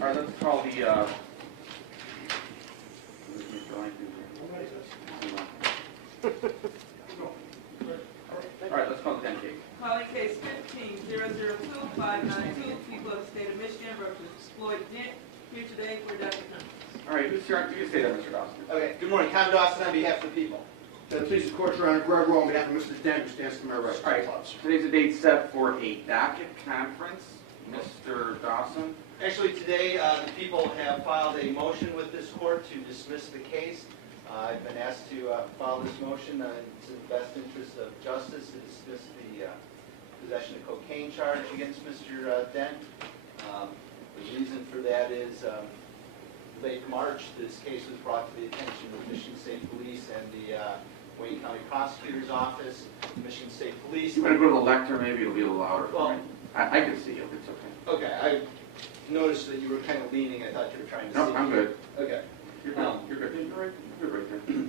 All right, let's call the, all right, let's call the Dent case. Calling case 15-002-592, people of the state of Michigan versus Floyd Dent, here today for document. All right, who's here? You say that, Mr. Dawson. Okay, good morning. Con Dawson on behalf of the people. Please, the court, Your Honor, Greg Rowe, on behalf of Mr. Dent, who stands to my right. All right, today's the date set for a docket conference. Mr. Dawson. Actually, today, the people have filed a motion with this court to dismiss the case. I've been asked to file this motion. It's in the best interest of justice to dismiss the possession of cocaine charge against Mr. Dent. The reason for that is late March, this case was brought to the attention of Michigan State Police and the Wayne County Prosecutor's Office. Michigan State Police. You want to go to the lectern? Maybe it'll be a little louder. Well, I can see you. It's okay. Okay, I noticed that you were kind of leaning. I thought you were trying to see. No, I'm good. Okay. You're good. You're good. You're right there.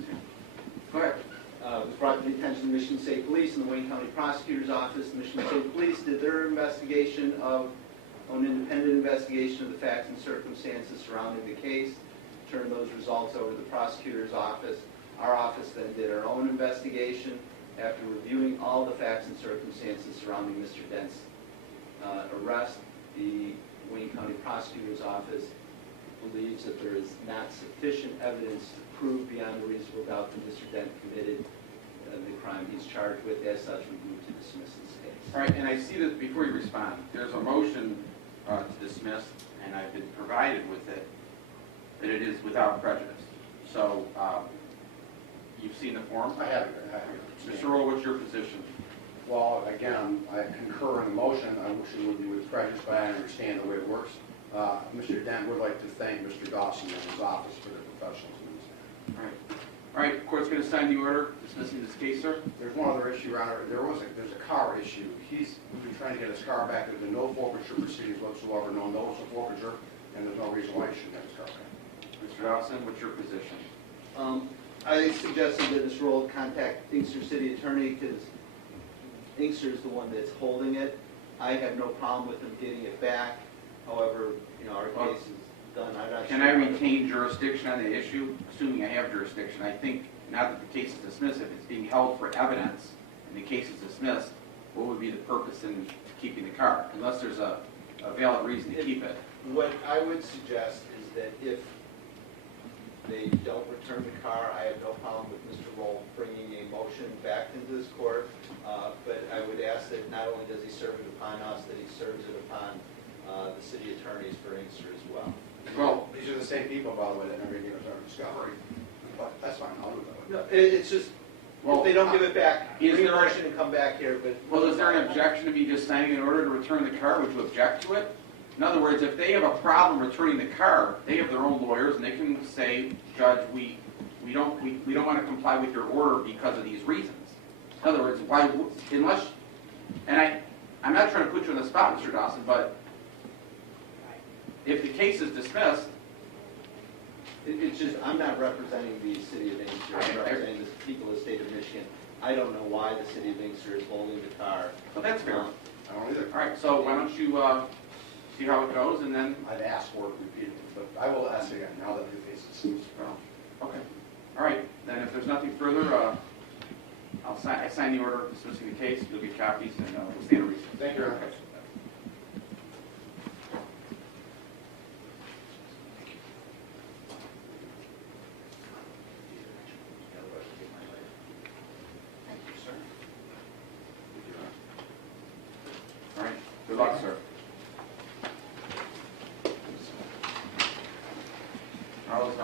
Go ahead. It was brought to the attention of the Michigan State Police and the Wayne County Prosecutor's Office. The Michigan State Police did their investigation an independent investigation of the facts and circumstances surrounding the case, turned those results over to the Prosecutor's Office. Our office then did our own investigation. After reviewing all the facts and circumstances surrounding Mr. Dent's arrest, the Wayne County Prosecutor's Office believes that there is not sufficient evidence to prove beyond a reasonable doubt that Mr. Dent committed the crime he's charged with. As such, we move to dismiss this case. All right, and I see that before you respond, there's a motion to dismiss, and I've been provided with it, that it is without prejudice. So, you've seen the form? I have it. Mr. Rowe, what's your position? Well, again, I concur in the motion. I wish it would be with prejudice, but I understand the way it works. Mr. Dent would like to thank Mr. Dawson and his office for their professionalism. All right. All right, court's going to sign the order dismissing this case, sir. There's one other issue, Your Honor. There's a car issue. We've been trying to get his car back. There's been no forfeiture proceedings whatsoever, no notice of forfeiture, and there's no reason why he shouldn't have his car back. Mr. Dawson, what's your position? I suggested that Mr. Roll contact Inkster City Attorney because Inkster is the one that's holding it. I have no problem with him getting it back. However, our case is done. I'm not Can sure I retain jurisdiction on the issue? Assuming I have jurisdiction, I think now that the case is dismissed, if it's being held for evidence and the case is dismissed, what would be the purpose in keeping the car? Unless there's a valid reason to keep it. What I would suggest is that if they don't return the car, I have no problem with Mr. Roll bringing a motion back into this court, but I would ask that not only does he serve it upon us, that he serves it upon the city attorneys for Inkster as well. Well, these are the same people, by the way, that never gave us our discovery. But that's fine. I'll do that. No, it's just, if they don't give it back, Is bring a there a- motion and come back here, but... Well, is there an objection to me just signing an order to return the car? Would you object to it? In other words, if they have a problem returning the car, they have their own lawyers, and they can say, Judge, we don't want to comply with your order because of these reasons. In other words, unless, and I'm not trying to put you on the spot, Mr. Dawson, but if the case is dismissed, It's just, I'm not representing the city of Inkster, I'm representing the people of the state of Michigan. I don't know why the city of Inkster is holding the car. well, that's fair. I don't either. All right, so why don't you see how it goes, and then, I'd ask for it repeatedly, but I will ask again now that the case is dismissed. okay. All right, then if there's nothing further, I sign the order dismissing the case. You'll get copies, and we'll stand a recess. Thank you, Your Honor. All right, good luck, sir. Charles,